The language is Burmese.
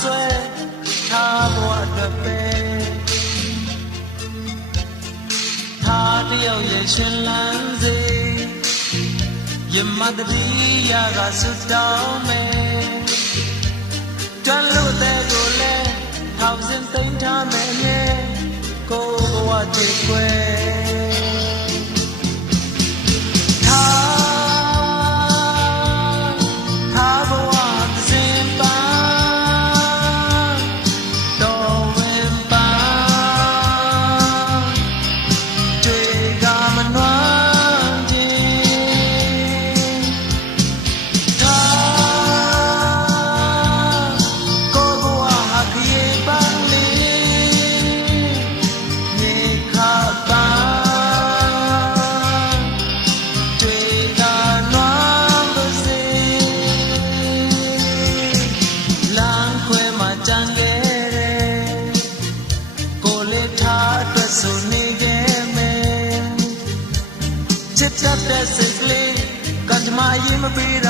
ဆွဲထားဘဝအတွက်ပဲထားတယောက်ရဲ့ရှင်လန်းစေယမတတိယကစွတောင်းမယ်တွန်းလို့တဲ့ကိုလဲထောင်စင်သိမ်းထားမယ်လေကိုဘဝတည်ွယ်ဆိုနေခဲ့မယ်ချစ်တတ်တဲ့စိတ်ကလေးကံကြမ္မာရေးမပေး